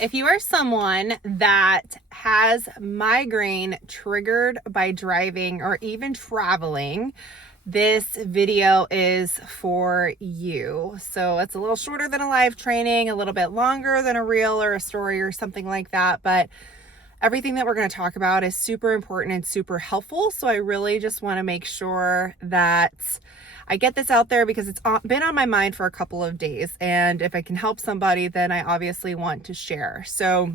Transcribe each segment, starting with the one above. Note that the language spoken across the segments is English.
If you are someone that has migraine triggered by driving or even traveling, this video is for you. So it's a little shorter than a live training, a little bit longer than a reel or a story or something like that, but everything that we're going to talk about is super important and super helpful. So I really just want to make sure that I get this out there because it's been on my mind for a couple of days. And if I can help somebody, then I obviously want to share. So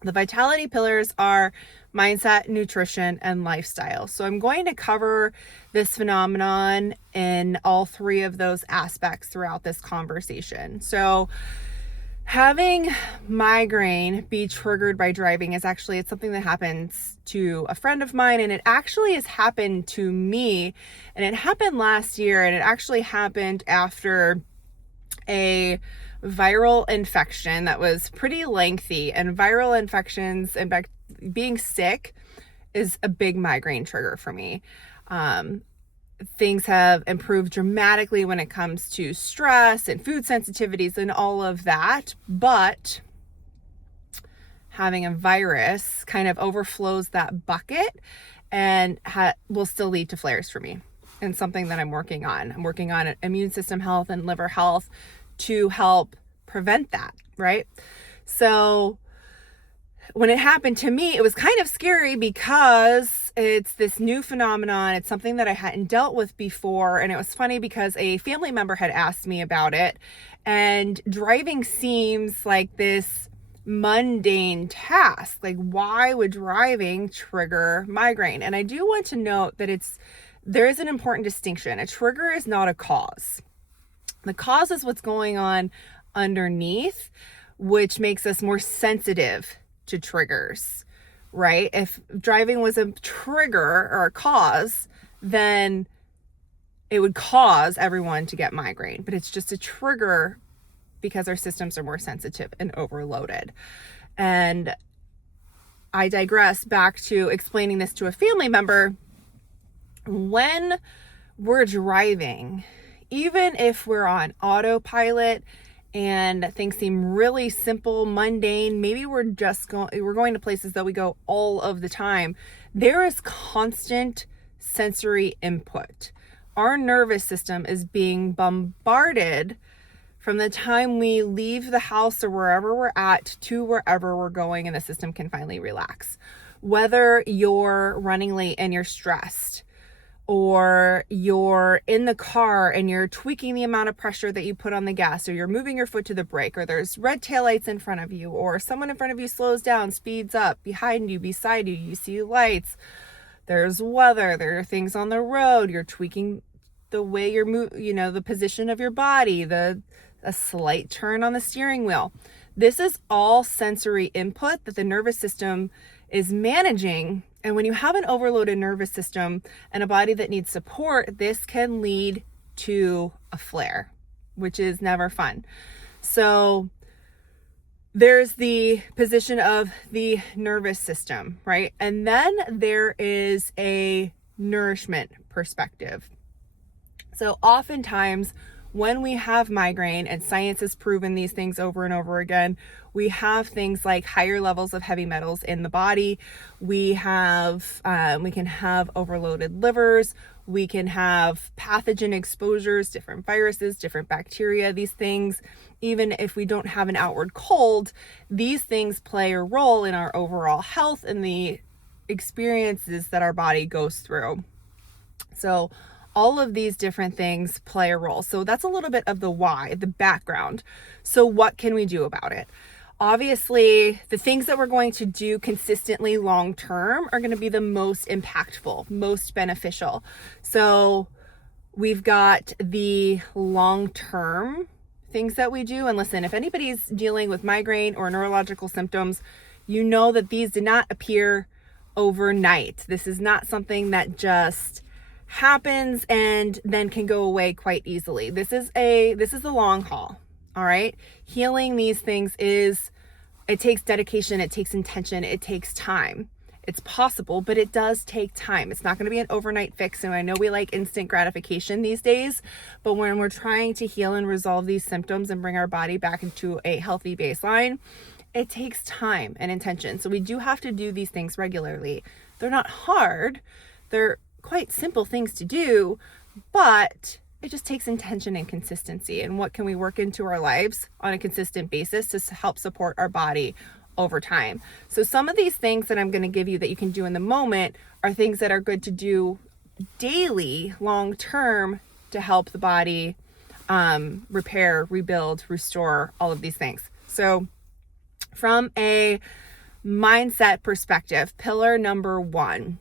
the vitality pillars are mindset, nutrition, and lifestyle. So I'm going to cover this phenomenon in all three of those aspects throughout this conversation. So having migraine be triggered by driving is it's something that happens to a friend of mine, and it actually has happened to me, and it happened last year, and it actually happened after a viral infection that was pretty lengthy. And viral infections and being sick is a big migraine trigger for me. Things have improved dramatically when it comes to stress and food sensitivities and all of that, but having a virus kind of overflows that bucket and will still lead to flares for me, and something that I'm working on. I'm working on immune system health and liver health to help prevent that, right? So when it happened to me, it was kind of scary because it's this new phenomenon. It's something that I hadn't dealt with before. And it was funny because a family member had asked me about it. And driving seems like this mundane task. Like, why would driving trigger migraine? And I do want to note that there is an important distinction. A trigger is not a cause. The cause is what's going on underneath, which makes us more sensitive to triggers, right? If driving was a trigger or a cause, then it would cause everyone to get migraine, but it's just a trigger because our systems are more sensitive and overloaded. And I digress back to explaining this to a family member. When we're driving, even if we're on autopilot and things seem really simple, mundane, maybe we're going to places that we go all of the time, there is constant sensory input. Our nervous system is being bombarded from the time we leave the house or wherever we're at to wherever we're going, and the system can finally relax. Whether you're running late and you're stressed, or you're in the car and you're tweaking the amount of pressure that you put on the gas, or you're moving your foot to the brake, or there's red taillights in front of you, or someone in front of you slows down, speeds up, behind you, beside you, you see lights, there's weather, there are things on the road, you're tweaking the way you're the position of your body, a slight turn on the steering wheel. This is all sensory input that the nervous system is managing. And when you have an overloaded nervous system and a body that needs support, this can lead to a flare, which is never fun. So there's the position of the nervous system, right? And then there is a nourishment perspective. So oftentimes when we have migraine, and science has proven these things over and over again, we have things like higher levels of heavy metals in the body. We can have overloaded livers. We can have pathogen exposures, different viruses, different bacteria. These things, even if we don't have an outward cold, these things play a role in our overall health and the experiences that our body goes through. So all of these different things play a role. So that's a little bit of the why, the background. So what can we do about it? Obviously, the things that we're going to do consistently long term are going to be the most impactful, most beneficial. So we've got the long term things that we do. And listen, if anybody's dealing with migraine or neurological symptoms, you know that these did not appear overnight. This is not something that just happens and then can go away quite easily. This is the long haul. All right. Healing these things it takes dedication, it takes intention, it takes time. It's possible, but it does take time. It's not going to be an overnight fix. And I know we like instant gratification these days, but when we're trying to heal and resolve these symptoms and bring our body back into a healthy baseline, it takes time and intention. So we do have to do these things regularly. They're not hard. They're quite simple things to do, but it just takes intention and consistency. And what can we work into our lives on a consistent basis to help support our body over time? So some of these things that I'm going to give you that you can do in the moment are things that are good to do daily, long term, to help the body repair, rebuild, restore, all of these things. So from a mindset perspective, pillar number 1,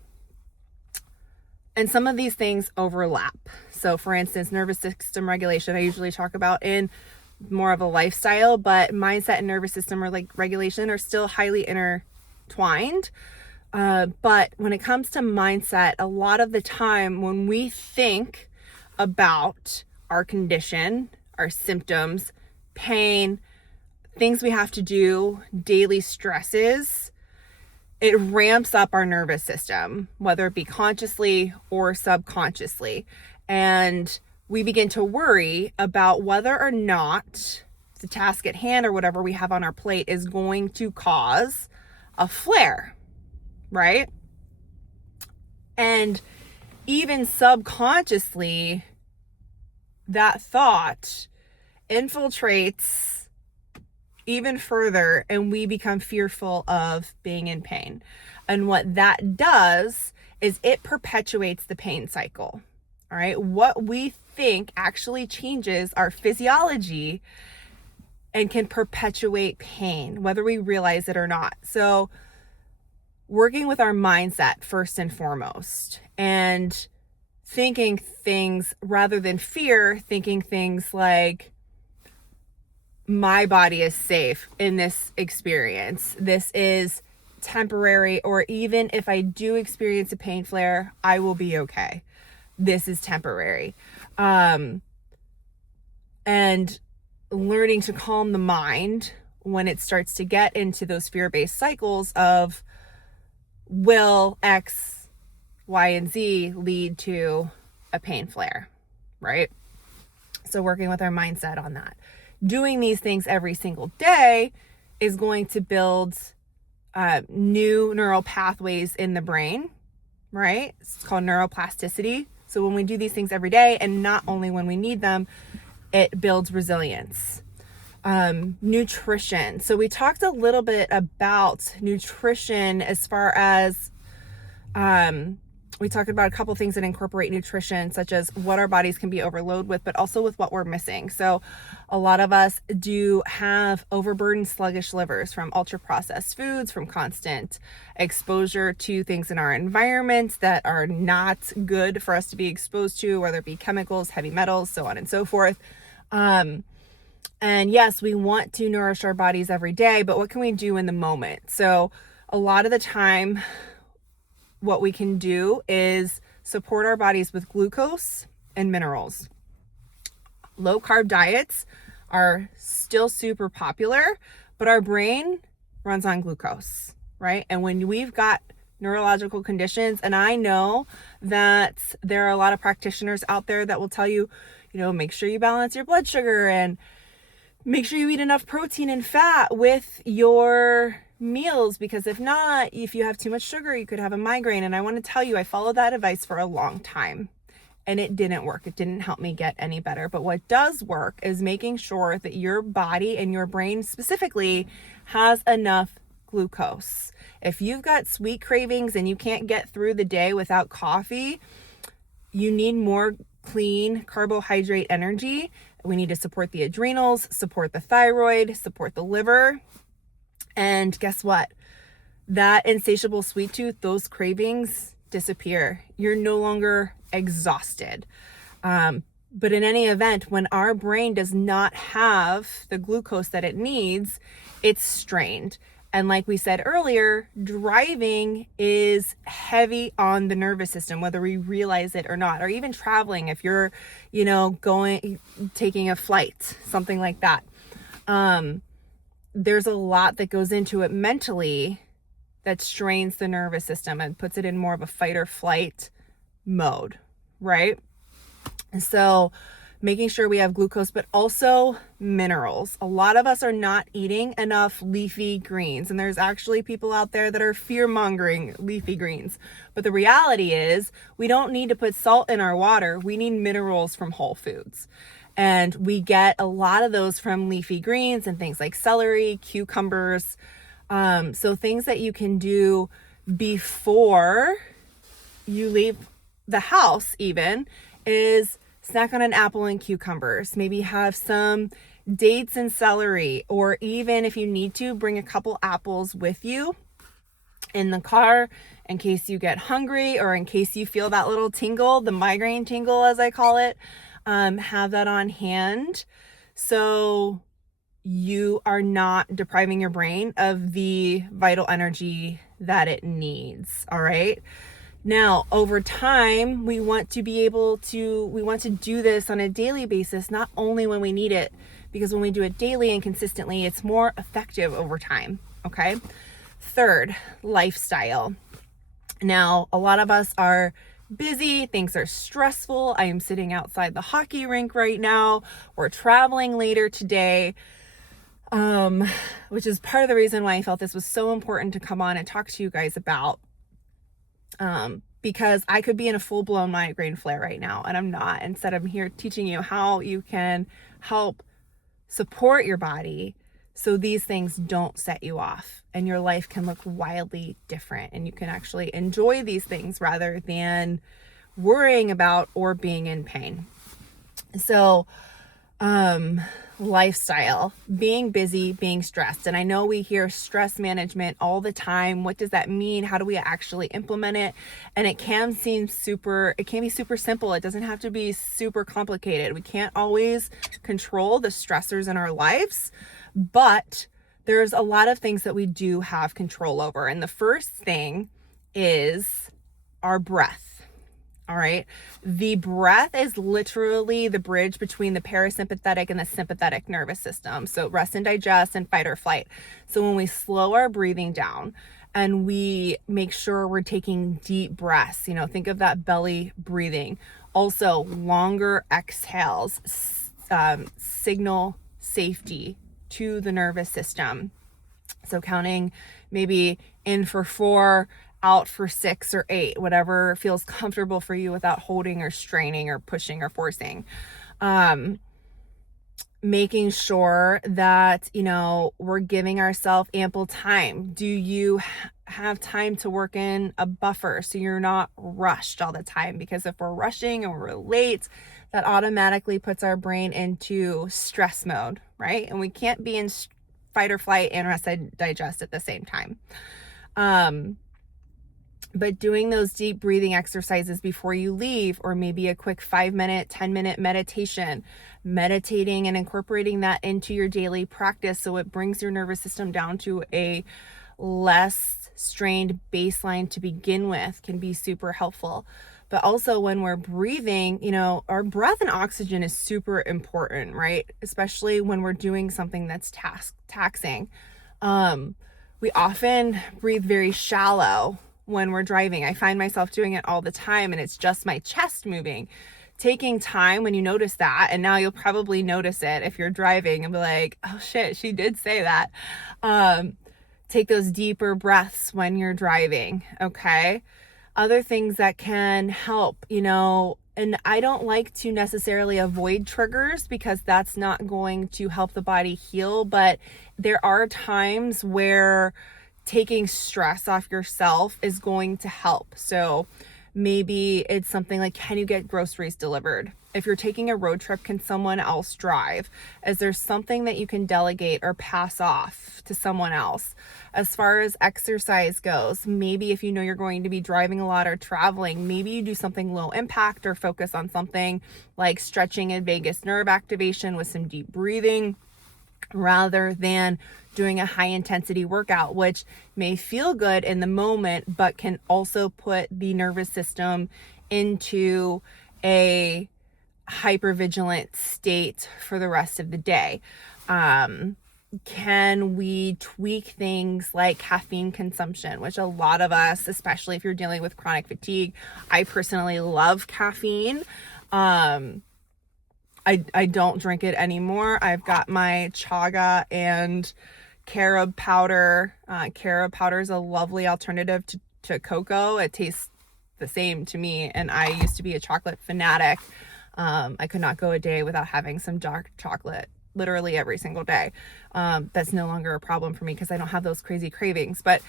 and some of these things overlap. So for instance, nervous system regulation, I usually talk about in more of a lifestyle, but mindset and nervous system regulation are still highly intertwined. But when it comes to mindset, a lot of the time when we think about our condition, our symptoms, pain, things we have to do, daily stresses, it ramps up our nervous system, whether it be consciously or subconsciously. And we begin to worry about whether or not the task at hand or whatever we have on our plate is going to cause a flare, right? And even subconsciously, that thought infiltrates even further, and we become fearful of being in pain. And what that does is it perpetuates the pain cycle. All right. What we think actually changes our physiology and can perpetuate pain, whether we realize it or not. So working with our mindset first and foremost, and thinking things rather than fear, thinking things like, my body is safe in this experience. This is temporary, or even if I do experience a pain flare, I will be okay. This is temporary. And learning to calm the mind when it starts to get into those fear-based cycles of, will X, Y, and Z lead to a pain flare, right? So working with our mindset on that. Doing these things every single day is going to build new neural pathways in the brain, right? It's called neuroplasticity. So when we do these things every day, and not only when we need them, it builds resilience. Nutrition. So we talked a little bit about nutrition as far as we talked about a couple things that incorporate nutrition, such as what our bodies can be overloaded with, but also with what we're missing. So a lot of us do have overburdened, sluggish livers from ultra processed foods, from constant exposure to things in our environment that are not good for us to be exposed to, whether it be chemicals, heavy metals, so on and so forth. And yes, we want to nourish our bodies every day, but what can we do in the moment? So a lot of the time, what we can do is support our bodies with glucose and minerals. Low carb diets are still super popular, but our brain runs on glucose, right? And when we've got neurological conditions, and I know that there are a lot of practitioners out there that will tell you, make sure you balance your blood sugar and make sure you eat enough protein and fat with your meals, because if not, if you have too much sugar, you could have a migraine. And I want to tell you, I followed that advice for a long time and it didn't work. It didn't help me get any better. But what does work is making sure that your body and your brain specifically has enough glucose. If you've got sweet cravings and you can't get through the day without coffee, you need more clean carbohydrate energy. We need to support the adrenals, support the thyroid, support the liver. And guess what? That insatiable sweet tooth, those cravings disappear. You're no longer exhausted. But in any event, when our brain does not have the glucose that it needs, it's strained. And like we said earlier, driving is heavy on the nervous system, whether we realize it or not, or even traveling, if you're, taking a flight, something like that. There's a lot that goes into it mentally that strains the nervous system and puts it in more of a fight or flight mode, right? And so making sure we have glucose, but also minerals. A lot of us are not eating enough leafy greens, and there's actually people out there that are fear-mongering leafy greens. But the reality is we don't need to put salt in our water. We need minerals from whole foods. And we get a lot of those from leafy greens and things like celery, cucumbers. So things that you can do before you leave the house even is snack on an apple and cucumbers. Maybe have some dates and celery, or even if you need to, bring a couple apples with you in the car in case you get hungry or in case you feel that little tingle, the migraine tingle as I call it. Have that on hand so you are not depriving your brain of the vital energy that it needs. All right. Now, over time, we want to do this on a daily basis, not only when we need it, because when we do it daily and consistently, it's more effective over time. Okay. Third, lifestyle. Now, a lot of us are busy, things are stressful. I am sitting outside the hockey rink right now. We're traveling later today, which is part of the reason why I felt this was so important to come on and talk to you guys about. Because I could be in a full-blown migraine flare right now, and I'm not. Instead, I'm here teaching you how you can help support your body so these things don't set you off and your life can look wildly different, and you can actually enjoy these things rather than worrying about or being in pain. So, lifestyle, being busy, being stressed. And I know we hear stress management all the time. What does that mean? How do we actually implement it? And it can be super simple. It doesn't have to be super complicated. We can't always control the stressors in our lives, but there's a lot of things that we do have control over. And the first thing is our breath. All right. The breath is literally the bridge between the parasympathetic and the sympathetic nervous system. So rest and digest and fight or flight. So when we slow our breathing down and we make sure we're taking deep breaths, think of that belly breathing. Also, longer exhales signal safety to the nervous system. So counting maybe in for 4, out for 6 or 8, whatever feels comfortable for you without holding or straining or pushing or forcing. Making sure that, we're giving ourselves ample time. Do you have time to work in a buffer so you're not rushed all the time? Because if we're rushing and we're late, that automatically puts our brain into stress mode, right? And we can't be in fight or flight and rest and digest at the same time. But doing those deep breathing exercises before you leave, or maybe a quick 5-minute, 10-minute meditation, meditating and incorporating that into your daily practice so it brings your nervous system down to a less strained baseline to begin with, can be super helpful. But also when we're breathing, our breath and oxygen is super important, right? Especially when we're doing something that's taxing. We often breathe very shallow when we're driving. I find myself doing it all the time, and it's just my chest moving. Taking time when you notice that, and now you'll probably notice it if you're driving and be like, oh shit, she did say that. Take those deeper breaths when you're driving, okay? Other things that can help, and I don't like to necessarily avoid triggers because that's not going to help the body heal, but there are times where taking stress off yourself is going to help. So maybe it's something like, can you get groceries delivered? If you're taking a road trip, can someone else drive? Is there something that you can delegate or pass off to someone else? As far as exercise goes, maybe if you're going to be driving a lot or traveling, maybe you do something low impact or focus on something like stretching and vagus nerve activation with some deep breathing, rather than doing a high intensity workout, which may feel good in the moment, but can also put the nervous system into a hypervigilant state for the rest of the day. Can we tweak things like caffeine consumption, which a lot of us, especially if you're dealing with chronic fatigue, I personally love caffeine. I I don't drink it anymore. I've got my chaga and carob powder. Carob powder is a lovely alternative to cocoa. It tastes the same to me, and I used to be a chocolate fanatic. I could not go a day without having some dark chocolate literally every single day. That's no longer a problem for me because I don't have those crazy cravings. But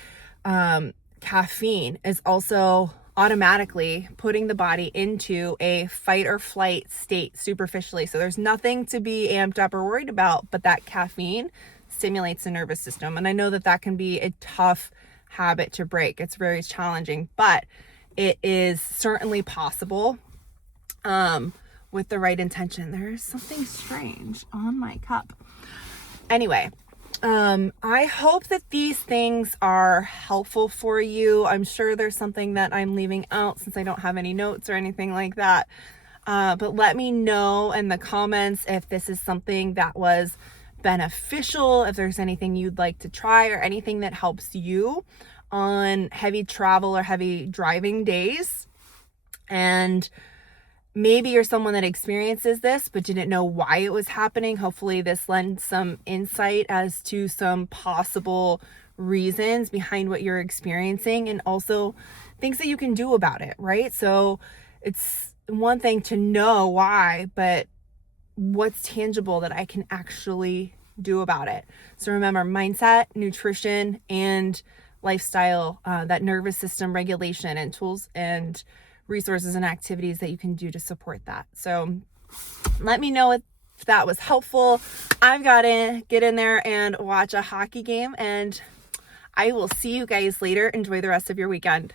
caffeine is also automatically putting the body into a fight or flight state superficially. So there's nothing to be amped up or worried about, but that caffeine stimulates the nervous system. And I know that that can be a tough habit to break. It's very challenging, but it is certainly possible with the right intention. There's something strange on my cup. Anyway, I hope that these things are helpful for you. I'm sure there's something that I'm leaving out since I don't have any notes or anything like that. But let me know in the comments if this is something that was beneficial, if there's anything you'd like to try or anything that helps you on heavy travel or heavy driving days. And maybe you're someone that experiences this but didn't know why it was happening. Hopefully this lends some insight as to some possible reasons behind what you're experiencing and also things that you can do about it, right? So it's one thing to know why, but what's tangible that I can actually do about it? So remember, mindset, nutrition, and lifestyle, that nervous system regulation, and tools and resources and activities that you can do to support that. So let me know if that was helpful. I've got to get in there and watch a hockey game, and I will see you guys later. Enjoy the rest of your weekend.